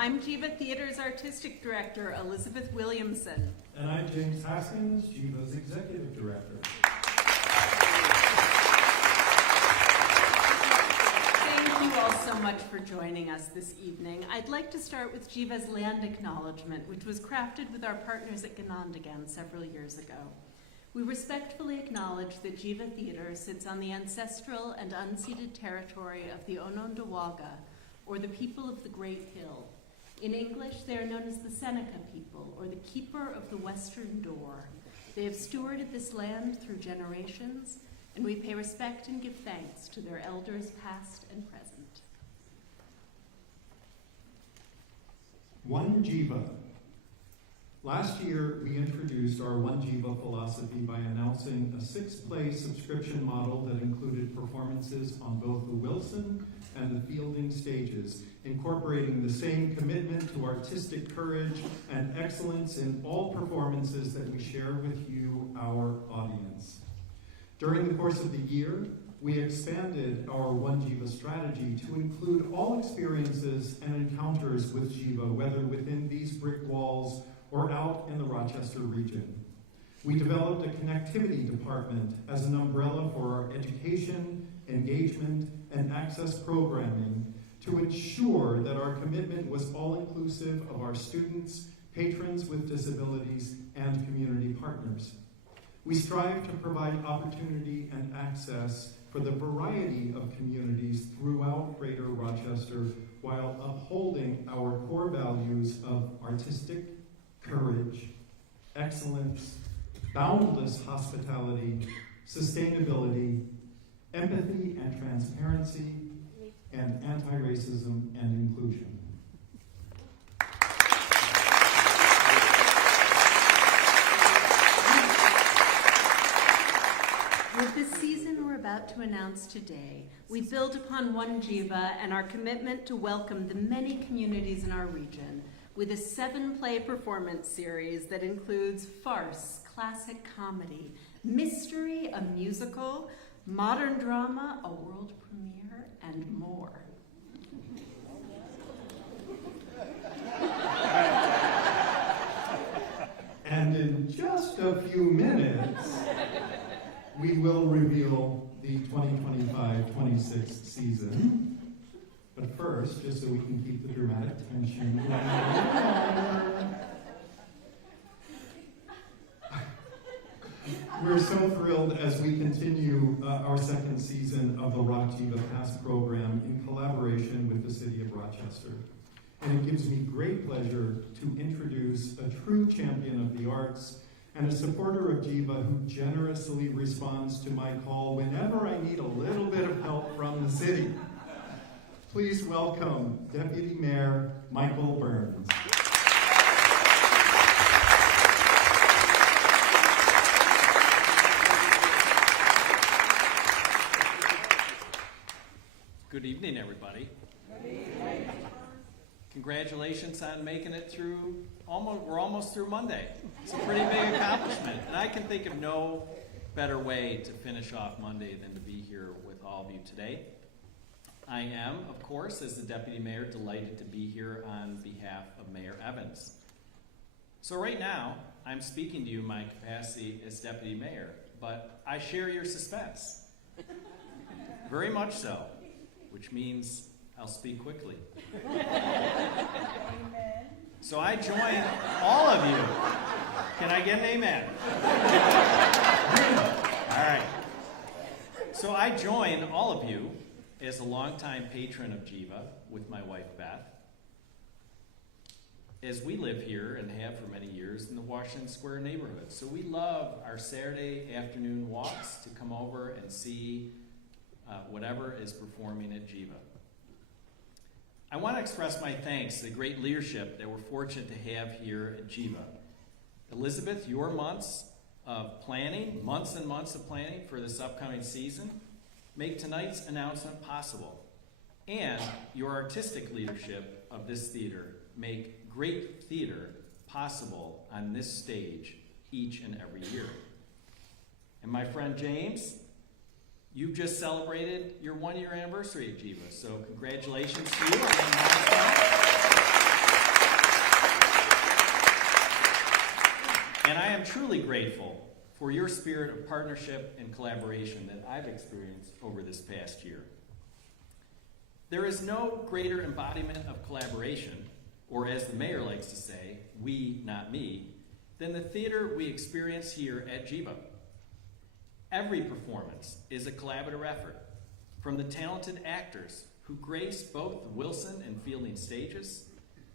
I'm Geva Theatre's Artistic Director, Elizabeth Williamson. And I'm James Haskins, Geva's Executive Director. Thank you all so much for joining us this evening. I'd like to start with Geva's land acknowledgement, which was crafted with our partners at Ganondagan several years ago. We respectfully acknowledge that Geva Theatre sits on the ancestral and unceded territory of the Onondaga, or the people of the Great Hill. In English, they are known as the Seneca people, or the keeper of the western door. They have stewarded this land through generations, and we pay respect and give thanks to their elders past and present. One Geva. Last year, we introduced our One Geva philosophy by announcing a 6-play subscription model that included performances on both the Wilson and the Fielding stages, incorporating the same commitment to artistic courage and excellence in all performances that we share with you, our audience. During the course of the year, we expanded our One Geva strategy to include all experiences and encounters with Geva, whether within these brick walls or out in the Rochester region. We developed a connectivity department as an umbrella for our education, engagement, and access programming to ensure that our commitment was all-inclusive of our students, patrons with disabilities, and community partners. We strive to provide opportunity and access for the variety of communities throughout Greater Rochester while upholding our core values of artistic courage, excellence, boundless hospitality, sustainability, empathy and transparency, and anti-racism and inclusion. With this season we're about to announce today, we build upon One Geva and our commitment to welcome the many communities in our region with a 7-play performance series that includes farce, classic comedy, mystery, a musical, modern drama, a world premiere, and more. And in just a few minutes, we will reveal the 2025-26 season. But first, just so we can keep the dramatic tension going, we're so thrilled as we continue our second season of the Rock Geva Pass program in collaboration with the City of Rochester. And it gives me great pleasure to introduce a true champion of the arts and a supporter of Geva who generously responds to my call whenever I need a little bit of help from the city. Please welcome Deputy Mayor Michael Burns. Good evening, everybody. Good evening. Congratulations on making it through, we're almost through Monday. It's a pretty big accomplishment, and I can think of no better way to finish off Monday than to be here with all of you today. I am, of course, as the Deputy Mayor, delighted to be here on behalf of Mayor Evans. So right now, I'm speaking to you in my capacity as Deputy Mayor, but I share your suspense. Very much so, which means I'll speak quickly. Amen. So I join all of you. Can I get an amen? All right. So I join all of you as a longtime patron of Geva with my wife Beth, as we live here and have for many years in the Washington Square neighborhood. So we love our Saturday afternoon walks to come over and see whatever is performing at Geva. I want to express my thanks to the great leadership that we're fortunate to have here at Geva. Elizabeth, your months of planning, months and months of planning for this upcoming season, make tonight's announcement possible. And your artistic leadership of this theater make great theater possible on this stage each and every year. And my friend James, you've just celebrated your 1-year anniversary at Geva, so congratulations to you on that milestone. And I am truly grateful for your spirit of partnership and collaboration that I've experienced over this past year. There is no greater embodiment of collaboration, or as the mayor likes to say, we, not me, than the theater we experience here at Geva. Every performance is a collaborative effort, from the talented actors who grace both the Wilson and Fielding stages,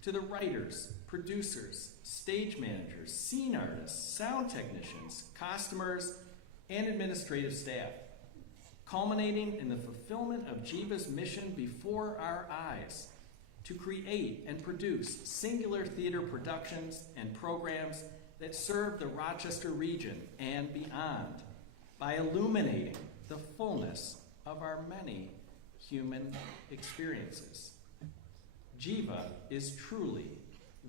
to the writers, producers, stage managers, scene artists, sound technicians, costumers, and administrative staff, culminating in the fulfillment of Geva's mission before our eyes to create and produce singular theater productions and programs that serve the Rochester region and beyond, by illuminating the fullness of our many human experiences. Geva is truly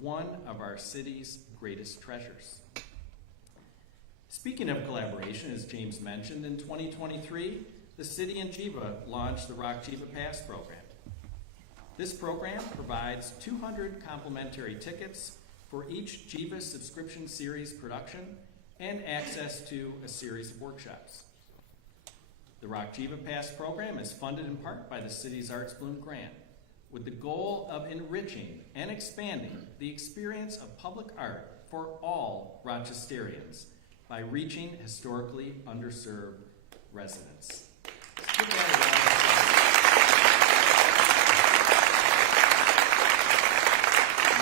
one of our city's greatest treasures. Speaking of collaboration, as James mentioned, in 2023, the city and Geva launched the Rock Geva Pass program. This program provides 200 complimentary tickets for each Geva subscription series production and access to a series of workshops. The Rock Geva Pass program is funded in part by the city's Arts Bloom Grant, with the goal of enriching and expanding the experience of public art for all Rochesterians by reaching historically underserved residents. No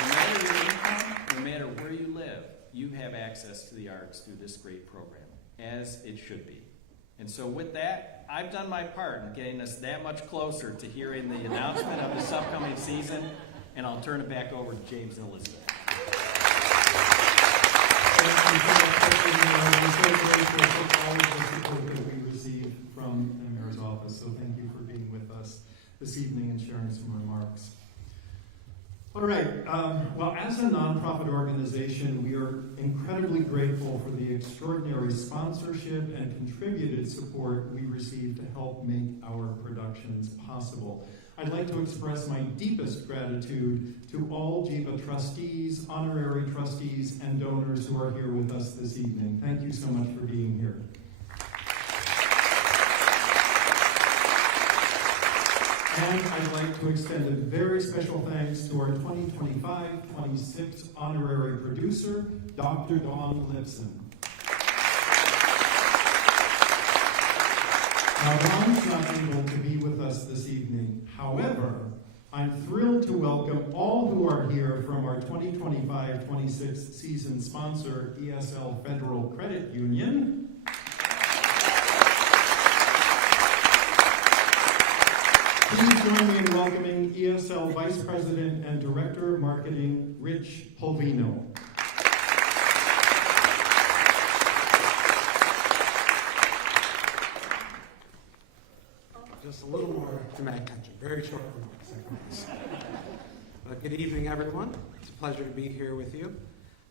matter your income, no matter where you live, you have access to the arts through this great program, as it should be. And so with that, I've done my part in getting us that much closer to hearing the announcement of this upcoming season, and I'll turn it back over to James and Elizabeth. Thank you for that. We're so grateful for all of the support that we receive from the mayor's office, so thank you for being with us this evening and sharing some remarks. All right, well, as a nonprofit organization, we are incredibly grateful for the extraordinary sponsorship and contributed support we receive to help make our productions possible. I'd like to express my deepest gratitude to all Geva trustees, honorary trustees, and donors who are here with us this evening. Thank you so much for being here. And I'd like to extend a very special thanks to our 2025-26 honorary producer, Dr. Dawn Lipson. Now, Dawn's not able to be with us this evening. However, I'm thrilled to welcome all who are here from our 2025-26 season sponsor, ESL Federal Credit Union. Please join me in welcoming ESL Vice President and Director of Marketing, Rich Polvino. Just a little more dramatic tension. Very short remarks, I promise. Good evening, everyone. It's a pleasure to be here with you.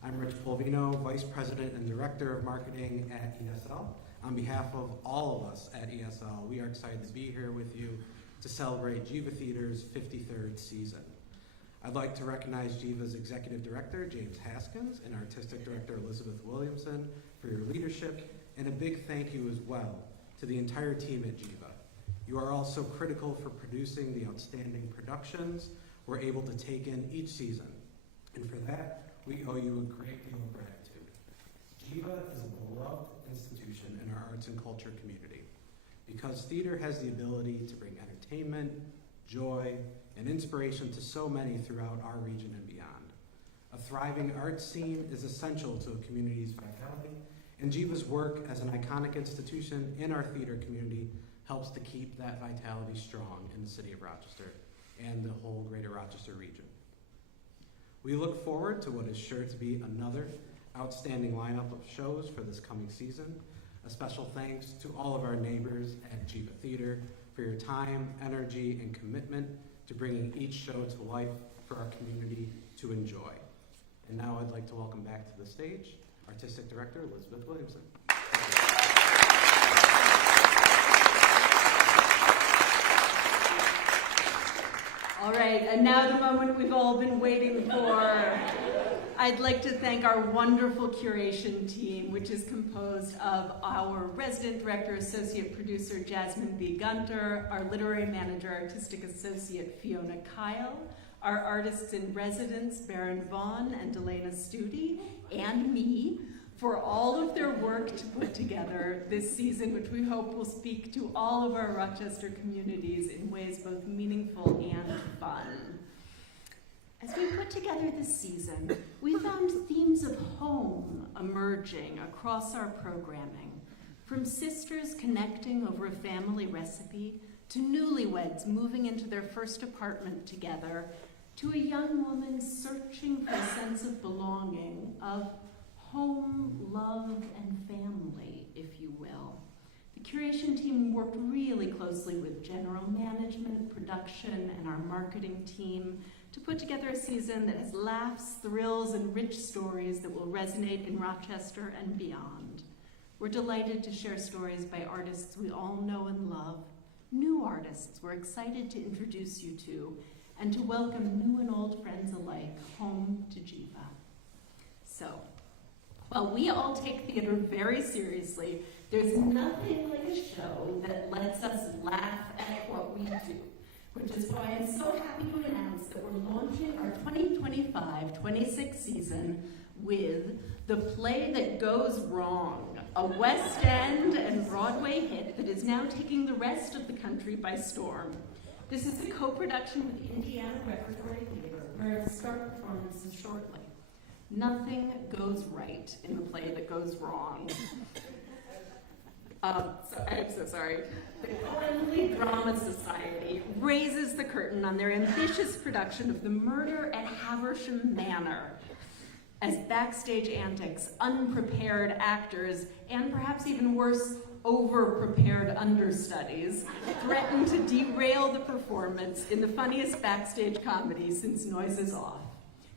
I'm Rich Polvino, Vice President and Director of Marketing at ESL. On behalf of all of us at ESL, we are excited to be here with you to celebrate Geva Theatre's 53rd season. I'd like to recognize Geva's Executive Director, James Haskins, and Artistic Director, Elizabeth Williamson, for your leadership, and a big thank you as well to the entire team at Geva. You are all so critical for producing the outstanding productions we're able to take in each season, and for that, we owe you a great deal of gratitude. Geva is a beloved institution in our arts and culture community, because theater has the ability to bring entertainment, joy, and inspiration to so many throughout our region and beyond. A thriving arts scene is essential to a community's vitality, and Geva's work as an iconic institution in our theater community helps to keep that vitality strong in the city of Rochester and the whole greater Rochester region. We look forward to what is sure to be another outstanding lineup of shows for this coming season. A special thanks to all of our neighbors at Geva Theatre for your time, energy, and commitment to bringing each show to life for our community to enjoy. And now I'd like to welcome back to the stage Artistic Director Elizabeth Williamson. All right, and now the moment we've all been waiting for. I'd like to thank our wonderful curation team, which is composed of our resident director, associate producer, Jasmine B. Gunter, our literary manager, artistic associate, Fiona Kyle, our artists in residence, Baron Vaughn and Delana Studi, and me, for all of their work to put together this season, which we hope will speak to all of our Rochester communities in ways both meaningful and fun. As we put together this season, we found themes of home emerging across our programming, from sisters connecting over a family recipe, to newlyweds moving into their first apartment together, to a young woman searching for a sense of belonging, of home, love, and family, if you will. The curation team worked really closely with general management, production, and our marketing team to put together a season that has laughs, thrills, and rich stories that will resonate in Rochester and beyond. We're delighted to share stories by artists we all know and love, new artists we're excited to introduce you to, and to welcome new and old friends alike home to Geva. So, while we all take theater very seriously, there's nothing like a show that lets us laugh at what we do, which is why I'm so happy to announce that we're launching our 2025-26 season with The Play That Goes Wrong, a West End and Broadway hit that is now taking the rest of the country by storm. This is a co-production with the Indiana Repertory Theater, where it'll start performances shortly. Nothing goes right in the play that goes wrong. I'm so sorry. The Friendly Drama Society raises the curtain on their ambitious production of The Murder at Haversham Manor, as backstage antics, unprepared actors, and perhaps even worse, over-prepared understudies threatened to derail the performance in the funniest backstage comedy since Noise is Off.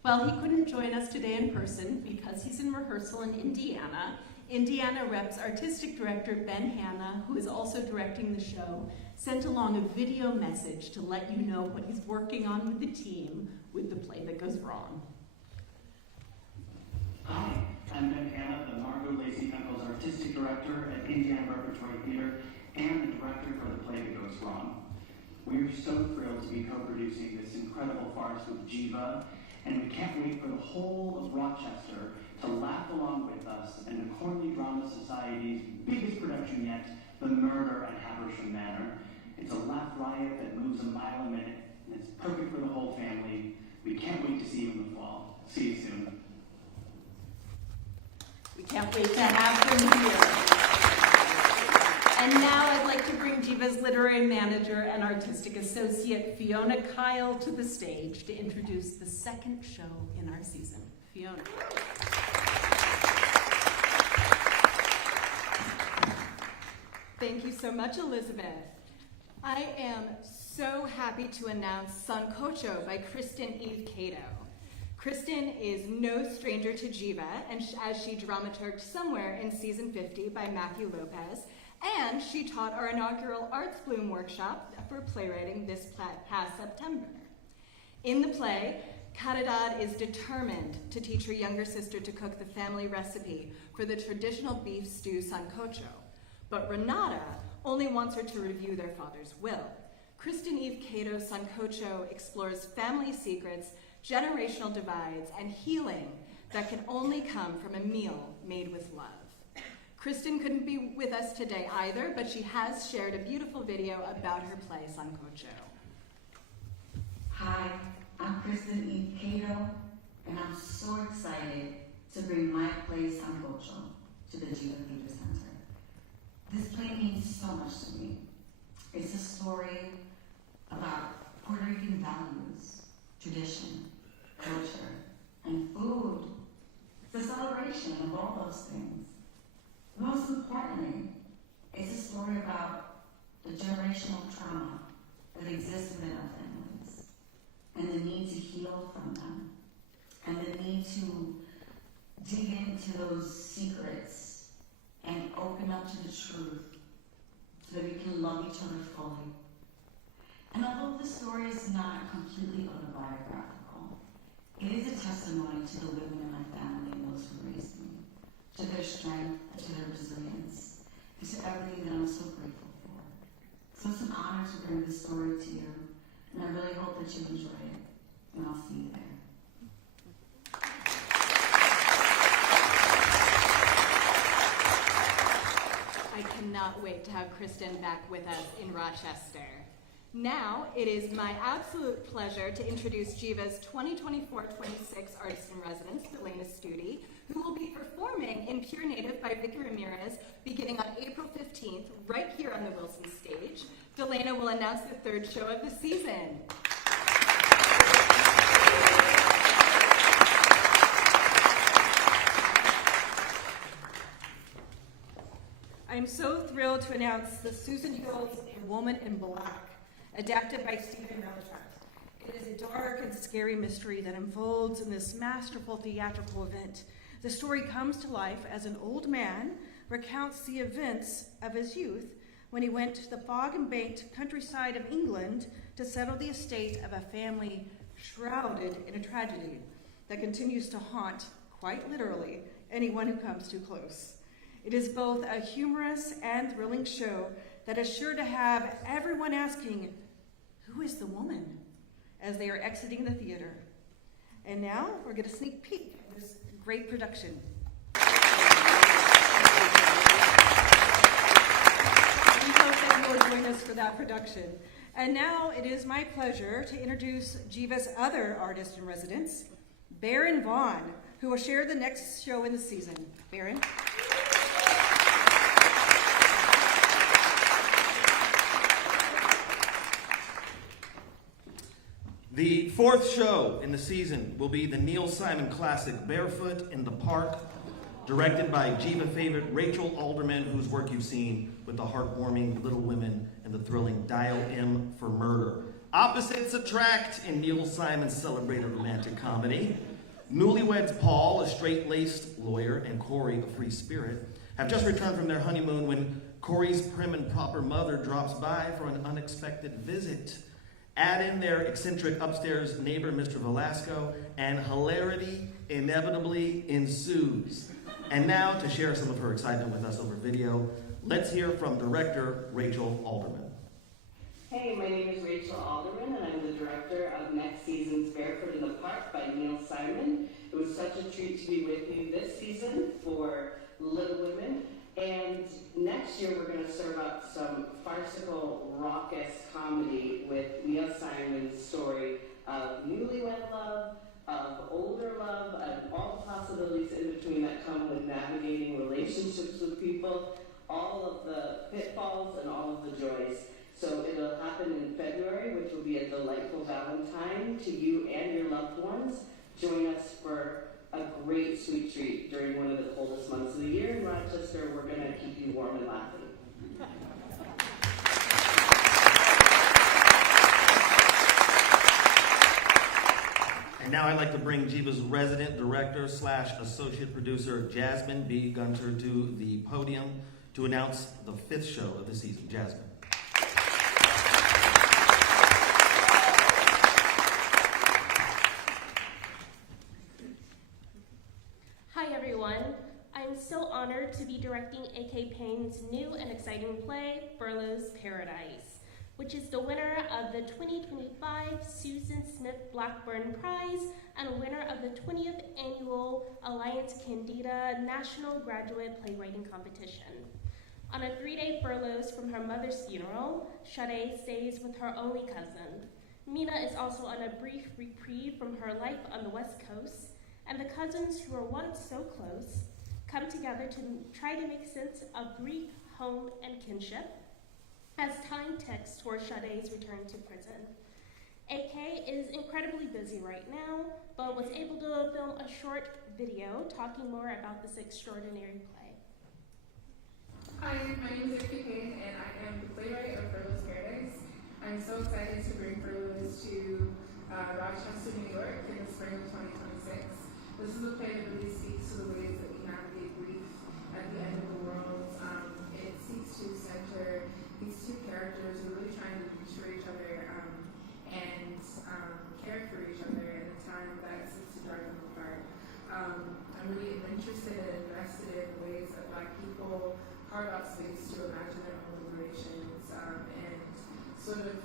While he couldn't join us today in person because he's in rehearsal in Indiana, Indiana Rep's artistic director, Ben Hanna, who is also directing the show, sent along a video message to let you know what he's working on with the team with the play that goes wrong. Hi, I'm Ben Hanna, the Margot Lacey Pencil's artistic director at Indiana Repertory Theatre and the director for the play that goes wrong. We're so thrilled to be co-producing this incredible farce with Geva, and we can't wait for the whole of Rochester to laugh along with us in the Cornley Drama Society's biggest production yet, The Murder at Haversham Manor. It's a laugh riot that moves a mile a minute, and it's perfect for the whole family. We can't wait to see you in the fall. See you soon. We can't wait to have them here. And now I'd like to bring Geva's literary manager and artistic associate, Fiona Kyle, to the stage to introduce the second show in our season. Fiona. Thank you so much, Elizabeth. I am so happy to announce Sancocho by Kristen Eve Cato. Kristen is no stranger to Geva, and as she dramaturged Somewhere in season 50 by Matthew Lopez, and she taught our inaugural Arts Bloom workshop for playwriting this past September. In the play, Caridad is determined to teach her younger sister to cook the family recipe for the traditional beef stew sancocho, but Renata only wants her to review their father's will. Kristen Eve Cato's Sancocho explores family secrets, generational divides, and healing that can only come from a meal made with love. Kristen couldn't be with us today either, but she has shared a beautiful video about her play, Sancocho. Hi, I'm Kristen Eve Cato, and I'm so excited to bring my play, Sancocho, to the Geva Theatre Center. This play means so much to me. It's a story about Puerto Rican values, tradition, culture, and food. It's a celebration of all those things. Most importantly, it's a story about the generational trauma that exists within our families, and the need to heal from them, and the need to dig into those secrets and open up to the truth so that we can love each other fully. And although the story is not completely autobiographical, it is a testimony to the women in my family and those who raised me, to their strength, to their resilience, and to everything that I'm so grateful for. So it's an honor to bring this story to you, and I really hope that you enjoy it, and I'll see you there. I cannot wait to have Kristen back with us in Rochester. Now, it is my absolute pleasure to introduce Geva's 2024-26 Artist in Residence, Delana Studi, who will be performing in Pure Native by Vicky Ramirez beginning on April 15th, right here on the Wilson stage. Delana will announce the third show of the season. I'm so thrilled to announce the Susan Hill's A Woman in Black, adapted by Stephen Relchant. It is a dark and scary mystery that unfolds in this masterful theatrical event. The story comes to life as an old man recounts the events of his youth when he went to the fog-embanked countryside of England to settle the estate of a family shrouded in a tragedy that continues to haunt, quite literally, anyone who comes too close. It is both a humorous and thrilling show that is sure to have everyone asking, "Who is the woman?" as they are exiting the theater. And now we're going to sneak peek at this great production. We hope that you will join us for that production. And now it is my pleasure to introduce Geva's other artist in residence, Baron Vaughn, who will share the next show in the season. Baron. The fourth show in the season will be the Neil Simon classic Barefoot in the Park, directed by Geva favorite Rachel Alderman, whose work you've seen with the heartwarming Little Women and the thrilling Dial M for Murder. Opposites attract in Neil Simon's celebrated romantic comedy. Newlyweds Paul, a straight-laced lawyer, and Corey, a free spirit, have just returned from their honeymoon when Corey's prim and proper mother drops by for an unexpected visit. Add in their eccentric upstairs neighbor, Mr. Velasco, and hilarity inevitably ensues. And now, to share some of her excitement with us over video, let's hear from director Rachel Alderman. Hey, my name is Rachel Alderman, and I'm the director of next season's Barefoot in the Park by Neil Simon. It was such a treat to be with you this season for Little Women. And next year, we're going to serve up some farcical, raucous comedy with Neil Simon's story of newlywed love, of older love, and all the possibilities in between that come with navigating relationships with people, all of the pitfalls and all of the joys. So it'll happen in February, which will be a delightful Valentine to you and your loved ones. Join us for a great sweet treat during one of the coldest months of the year in Rochester. We're going to keep you warm and laughing. And now I'd like to bring Geva's resident director / associate producer, Jasmine B. Gunter, to the podium to announce the 5th show of the season. Jasmine. Hi everyone, I'm so honored to be directing A.K. Payne's new and exciting play, Furlough's Paradise, which is the winner of the 2025 Susan Smith Blackburn Prize and winner of the 20th Annual Alliance Candida National Graduate Playwriting Competition. On a 3-day furloughs from her mother's funeral, Sade stays with her only cousin. Mina is also on a brief reprieve from her life on the West Coast, and the cousins who were once so close come together to try to make sense of grief, home, and kinship as time ticks toward Sade's return to prison. AK is incredibly busy right now, but was able to film a short video talking more about this extraordinary play. Hi, my name is A.K. Payne, and I am the playwright of Furlough's Paradise. I'm so excited to bring Furloughs to Rochester, New York in the spring of 2026. This is a play that really speaks to the ways that we navigate grief at the end of the world. It seeks to center these two characters who are really trying to reach for each other and care for each other in a time that seems to drive them apart. I'm really interested and invested in ways that Black people carve out space to imagine their own liberations and sort of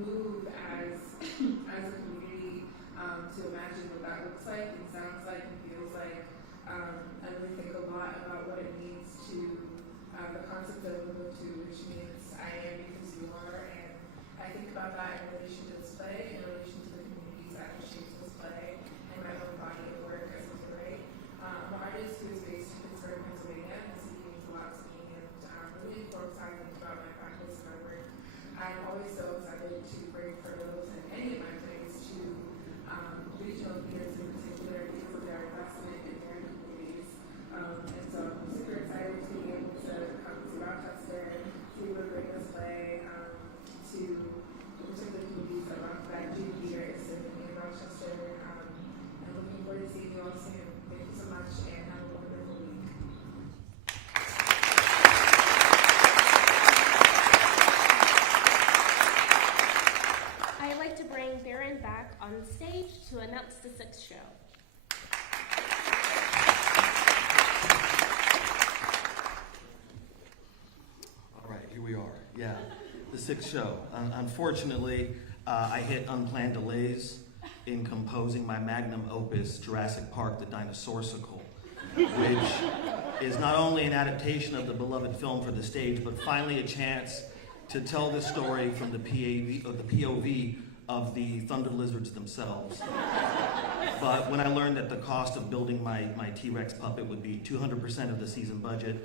move as a community to imagine what that looks like and sounds like and feels like. I really think a lot about what it means to the concept of Ubuntu, which means I am because you are, and I think about that in relation to this play, in relation to the communities that have shaped this play, and my own body of work as a playwright. I'm an artist who is based in Pittsburgh, Pennsylvania, and the city means a lot to me, and really informs how I think about my practice and my work. I'm always so excited to bring Furloughs and any of my plays to regional theaters in particular because of their investment in their communities. And so I'm super excited to be able to come to Rochester, to be able to bring this play to particular communities that do theaters in Rochester. And looking forward to seeing you all soon. Thank you so much and have a wonderful week. I'd like to bring Baron back on stage to announce the 6th show. All right, here we are. Yeah, the 6th show. Unfortunately, I hit unplanned delays in composing my magnum opus, Jurassic Park: The Dinosaursicle, which is not only an adaptation of the beloved film for the stage, but finally a chance to tell this story from the POV of the thunder lizards themselves. But when I learned that the cost of building my T-Rex puppet would be 200% of the season budget,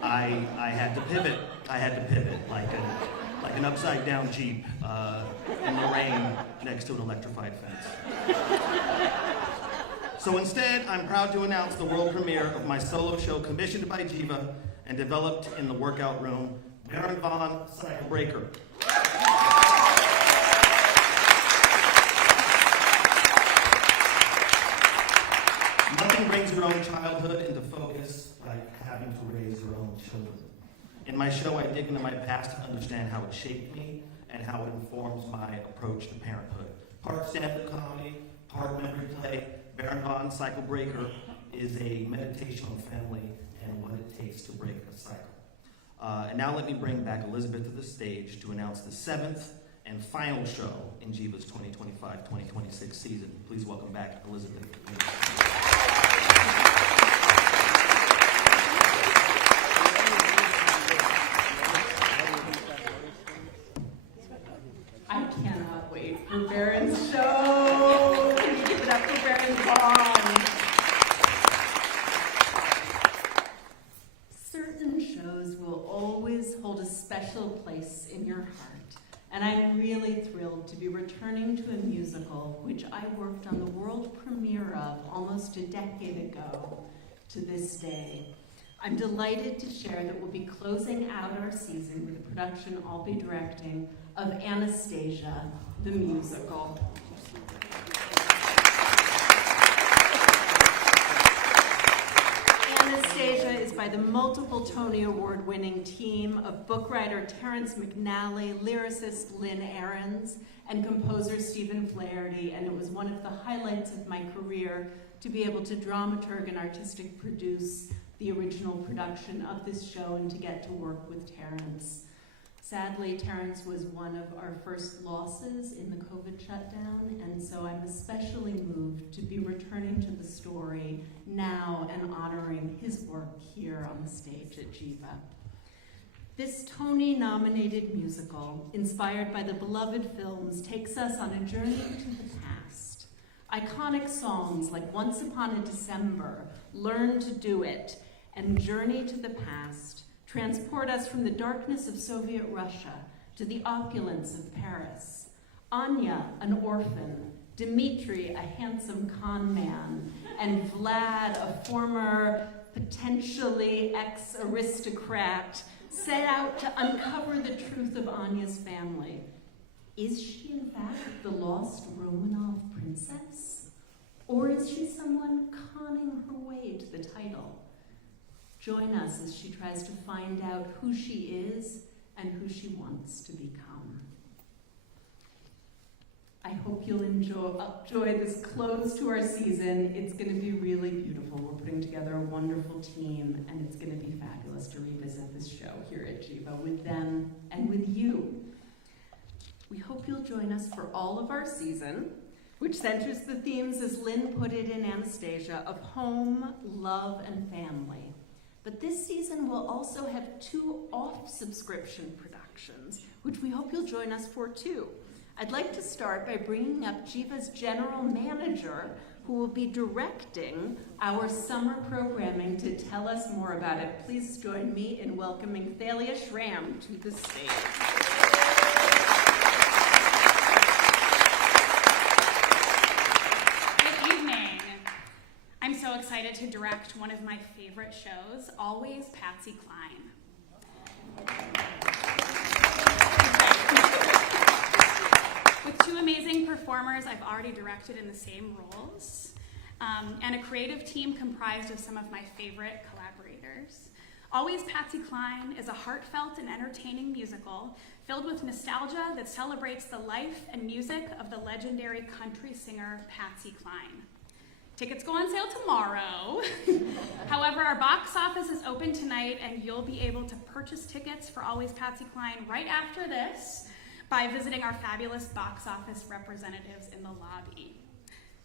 I had to pivot. I had to pivot like an upside down Jeep in the rain next to an electrified fence. So instead, I'm proud to announce the world premiere of my solo show commissioned by Geva and developed in the workout room, Baron Von Cycle Breaker. Nothing brings your own childhood into focus like having to raise your own children. In my show, I dig into my past to understand how it shaped me and how it informs my approach to parenthood. Part stand-up comedy, part memory play, Baron Von Cycle Breaker is a meditation on family and what it takes to break a cycle. And now let me bring back Elizabeth to the stage to announce the 7th and final show in Geva's 2025-2026 season. Please welcome back Elizabeth. I cannot wait for Baron's show. Give it up for Baron Vaughn. Certain shows will always hold a special place in your heart, and I'm really thrilled to be returning to a musical which I worked on the world premiere of almost a decade ago to this day. I'm delighted to share that we'll be closing out our season with a production I'll be directing of Anastasia, the musical. Anastasia is by the multiple Tony Award-winning team of book writer Terrence McNally, lyricist Lynn Ahrens, and composer Stephen Flaherty, and it was one of the highlights of my career to be able to dramaturg and artistic produce the original production of this show and to get to work with Terrence. Sadly, Terrence was one of our first losses in the COVID shutdown, and so I'm especially moved to be returning to the story now and honoring his work here on the stage at Geva. This Tony-nominated musical, inspired by the beloved films, takes us on a journey to the past. Iconic songs like Once Upon a December, Learn to Do It, and Journey to the Past transport us from the darkness of Soviet Russia to the opulence of Paris. Anya, an orphan, Dmitri, a handsome con man, and Vlad, a former potentially ex-aristocrat, set out to uncover the truth of Anya's family. Is she in fact the lost Romanov princess? Or is she someone conning her way to the title? Join us as she tries to find out who she is and who she wants to become. I hope you'll enjoy this close to our season. It's going to be really beautiful. We're putting together a wonderful team, and it's going to be fabulous to revisit this show here at Geva with them and with you. We hope you'll join us for all of our season, which centers the themes, as Lynn put it in Anastasia, of home, love, and family. But this season will also have 2 off-subscription productions, which we hope you'll join us for too. I'd like to start by bringing up Geva's general manager, who will be directing our summer programming, to tell us more about it. Please join me in welcoming Thalia Schramm to the stage. I'm so excited to direct one of my favorite shows, Always Patsy Cline. With 2 amazing performers I've already directed in the same roles, and a creative team comprised of some of my favorite collaborators. Always Patsy Cline is a heartfelt and entertaining musical filled with nostalgia that celebrates the life and music of the legendary country singer Patsy Cline. Tickets go on sale tomorrow. However, our box office is open tonight, and you'll be able to purchase tickets for Always Patsy Cline right after this by visiting our fabulous box office representatives in the lobby.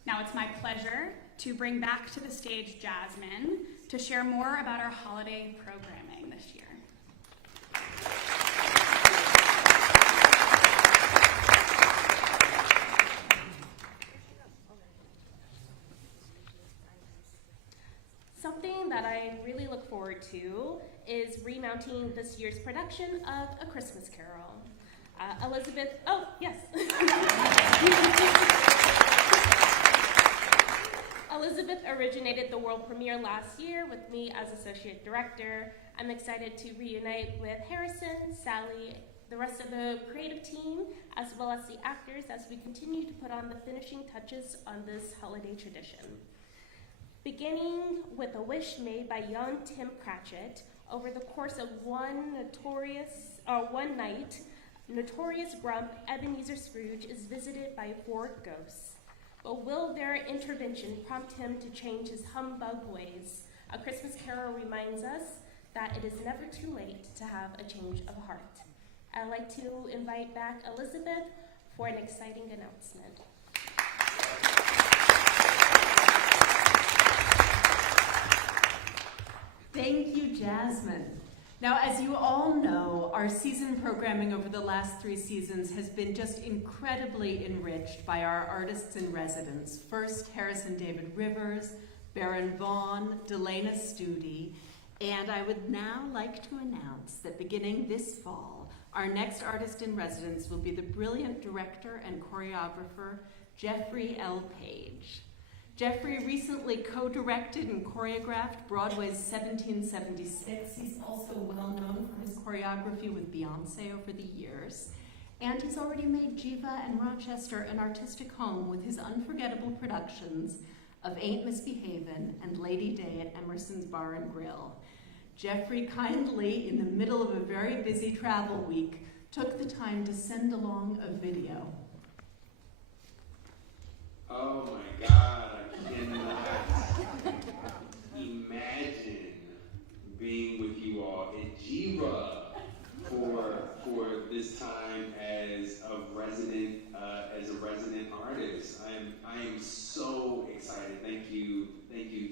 Now it's my pleasure to bring back to the stage Jasmine to share more about our holiday programming this year. Something that I really look forward to is remounting this year's production of A Christmas Carol. Elizabeth, oh, yes. Elizabeth originated the world premiere last year with me as associate director. I'm excited to reunite with Harrison, Sally, the rest of the creative team, as well as the actors as we continue to put on the finishing touches on this holiday tradition. Beginning with a wish made by young Tim Cratchit, over the course of one night, notorious grump Ebenezer Scrooge is visited by 4 ghosts. But will their intervention prompt him to change his humbug ways? A Christmas Carol reminds us that it is never too late to have a change of heart. I'd like to invite back Elizabeth for an exciting announcement. Thank you, Jasmine. Now, as you all know, our season programming over the last 3 seasons has been just incredibly enriched by our artists in residence. First, Harrison David Rivers, Baron Vaughn, Delana Studi, and I would now like to announce that beginning this fall, our next artist in residence will be the brilliant director and choreographer, Jeffrey L. Page. Jeffrey recently co-directed and choreographed Broadway's 1776. He's also well known for his choreography with Beyonce over the years. And he's already made Geva and Rochester an artistic home with his unforgettable productions of Ain't Misbehavin' and Lady Day at Emerson's Bar and Grill. Jeffrey kindly, in the middle of a very busy travel week, took the time to send along a video. Oh my God, I cannot imagine being with you all at Geva for this time as a resident artist. I am so excited. Thank you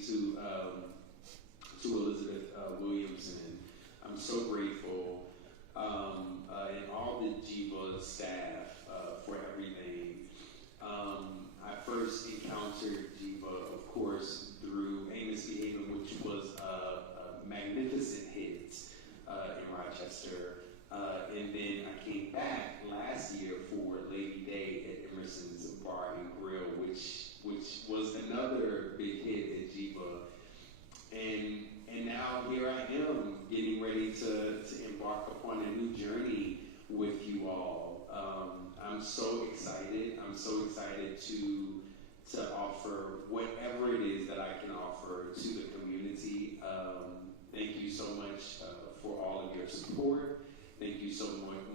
to Elizabeth Williamson. I'm so grateful, and all the Geva staff for everything. I first encountered Geva, of course, through Ain't Misbehavin', which was a magnificent hit in Rochester. And then I came back last year for Lady Day at Emerson's Bar and Grill, which was another big hit at Geva. And now here I am, getting ready to embark upon a new journey with you all. I'm so excited. I'm so excited to offer whatever it is that I can offer to the community. Thank you so much for all of your support. Thank you so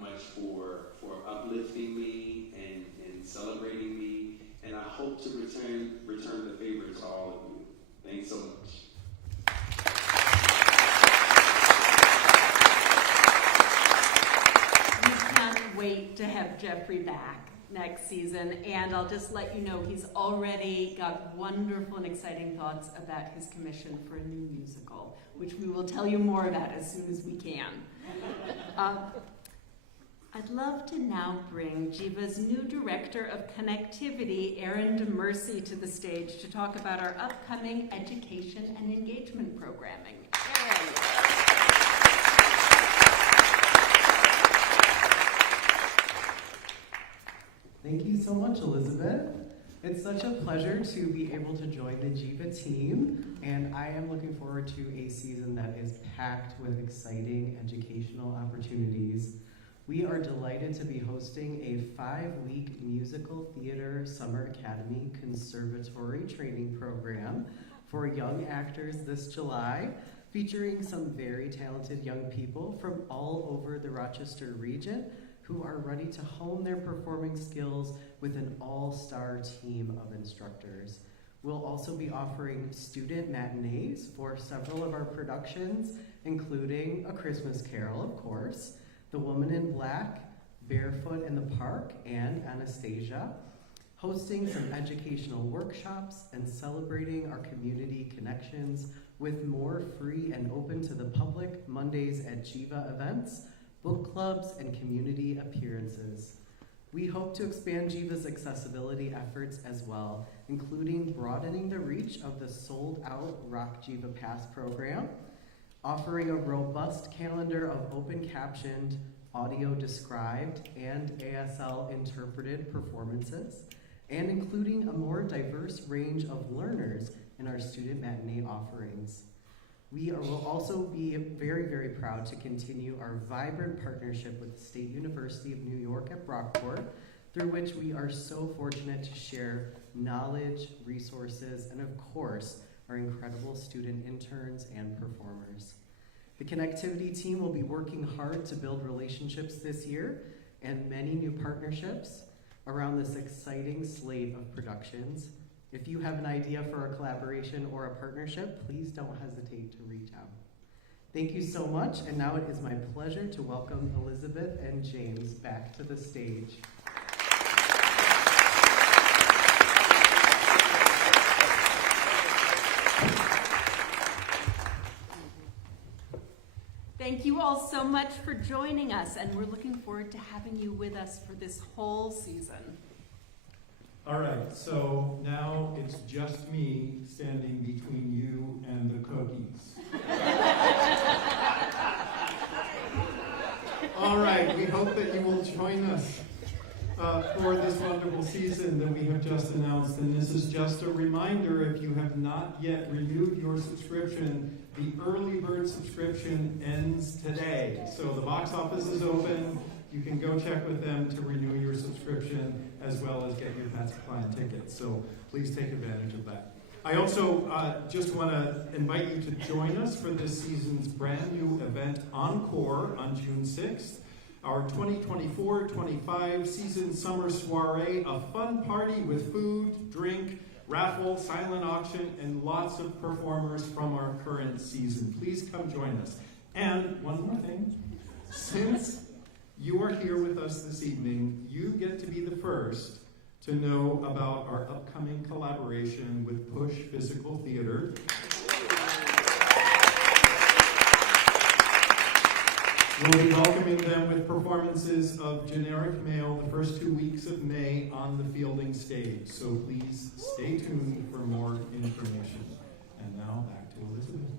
much for uplifting me and celebrating me. And I hope to return the favor to all of you. Thanks so much. Wait to have Jeffrey back next season, and I'll just let you know he's already got wonderful and exciting thoughts about his commission for a new musical, which we will tell you more about as soon as we can. I'd love to now bring Geva's new director of connectivity, Erin DeMercy, to the stage to talk about our upcoming education and engagement programming. Erin. Thank you so much, Elizabeth. It's such a pleasure to be able to join the Geva team, and I am looking forward to a season that is packed with exciting educational opportunities. We are delighted to be hosting a 5-week musical theater summer academy conservatory training program for young actors this July, featuring some very talented young people from all over the Rochester region who are ready to hone their performing skills with an all-star team of instructors. We'll also be offering student matinees for several of our productions, including A Christmas Carol, of course, The Woman in Black, Barefoot in the Park, and Anastasia, hosting some educational workshops and celebrating our community connections with more free and open to the public Mondays at Geva events, book clubs, and community appearances. We hope to expand Geva's accessibility efforts as well, including broadening the reach of the sold-out Rock Geva Pass program, offering a robust calendar of open-captioned, audio-described, and ASL-interpreted performances, and including a more diverse range of learners and our student matinee offerings. Will also be very, very proud to continue our vibrant partnership with the State University of New York at Brockport, through which we are so fortunate to share knowledge, resources, and of course, our incredible student interns and performers. The Connectivity team will be working hard to build relationships this year and many new partnerships around this exciting slate of productions. If you have an idea for a collaboration or a partnership, please don't hesitate to reach out. Thank you so much, and now it is my pleasure to welcome Elizabeth and James back to the stage. Thank you all so much for joining us, and we're looking forward to having you with us for this whole season. All right, so now it's just me standing between you and the cookies. All right, we hope that you will join us for this wonderful season that we have just announced. And this is just a reminder, if you have not yet renewed your subscription, the early bird subscription ends today. So the box office is open. You can go check with them to renew your subscription as well as get your Patsy Cline tickets. So please take advantage of that. I also just want to invite you to join us for this season's brand new event, Encore, on June 6th. Our 2024-25 season summer soiree, a fun party with food, drink, raffle, silent auction, and lots of performers from our current season. Please come join us. And one more thing, since you are here with us this evening, you get to be the first to know about our upcoming collaboration with Push Physical Theater. We'll be welcoming them with performances of Generic Male the first 2 weeks of May on the Fielding stage. So please stay tuned for more information. And now back to Elizabeth.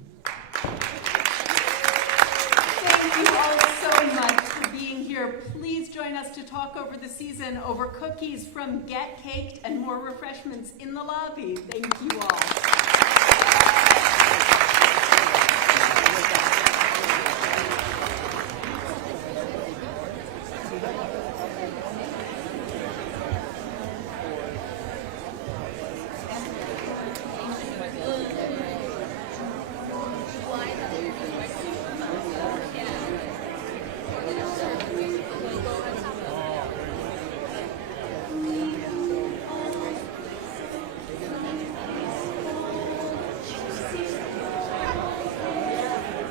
Thank you all so much for being here. Please join us to talk over the season over cookies from Get Caked and more refreshments in the lobby. Thank you all.